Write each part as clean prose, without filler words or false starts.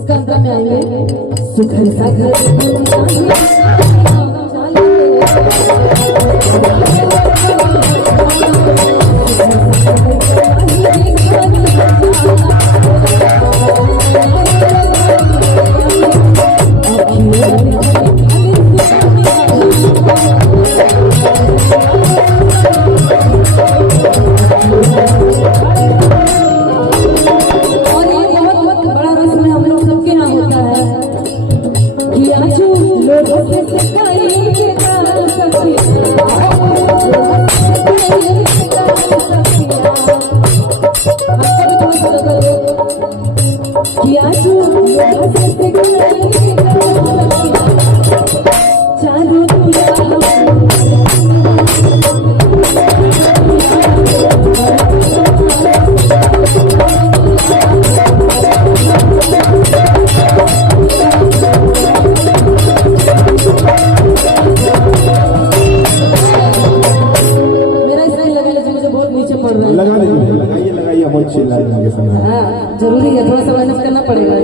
इसका अंतर में आएंगे सुखर सागर जरूरी है, थोड़ा सा मेहनत करना पड़ेगा।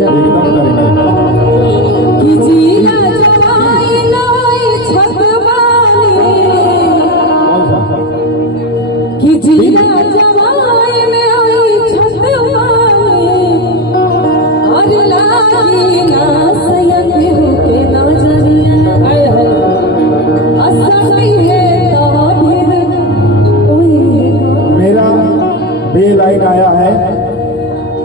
मेरा बेलाइन आया है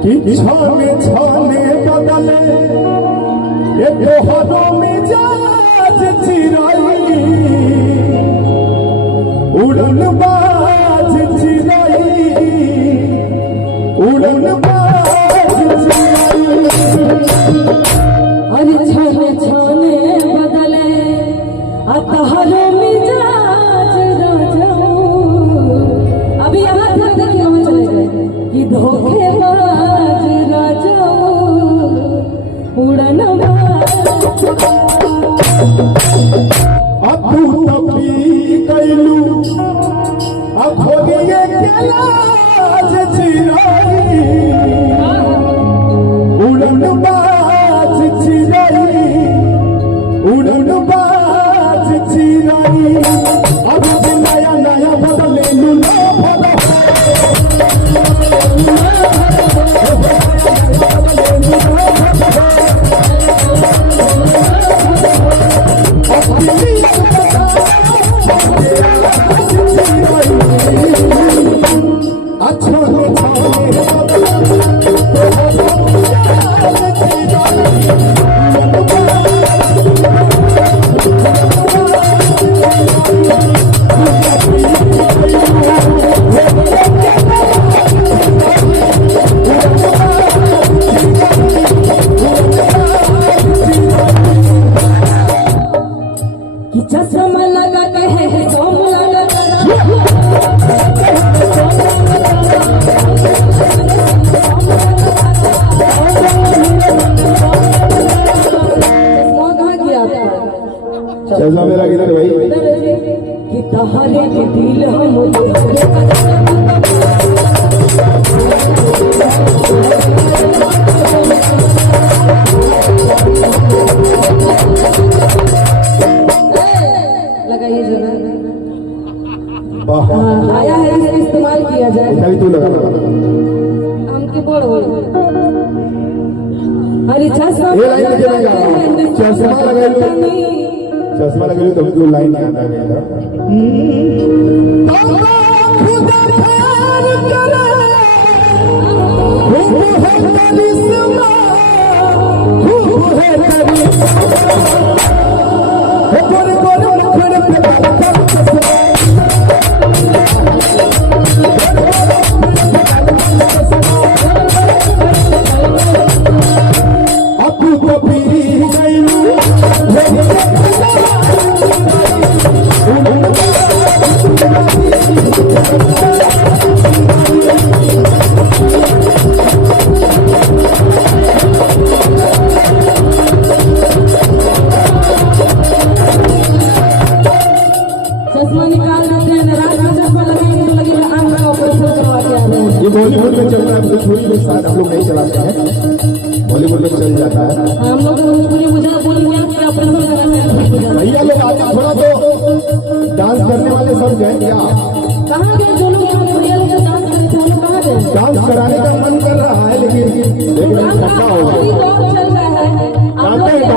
कि छाने छाने बदले ये तोहरों में जाज चिराई उड़न बाज चिराई उड़न बाज चिराई। अरे छाने छाने बदले तोहरों में जाज राजाओ। अभी यहाँ तक देखिए वहाँ चले गए कि धोखे मेरा किधर भाई कि तहारे के दिल हम लगाइए जरा आया है, इसे इस्तेमाल किया जाए। तू लगा हमके बोल अरे चश्मा चश्मा लगे तो दो लाइन याद आ गया। बॉलीवुड में चल रहा है, भोजपुरी में शायद हम लोग नहीं चलाते हैं। बॉलीवुड में चल जाता है। हम लोग को भोजपुरी बुझा बोलेंगे कि ऑपरेशन कराते हैं बुझा। भैया लोग आते थोड़ा तो डांस करने वाले सब गए क्या? कहाँ गए जो लोग यहाँ बढ़िया लोग से डांस करे थे वो लोग कहाँ गए? डांस कराने का मन कर रहा है लेकिन ठंडा हो अभी गया। दौर चल रहा है आप जानते हैं लोग डांस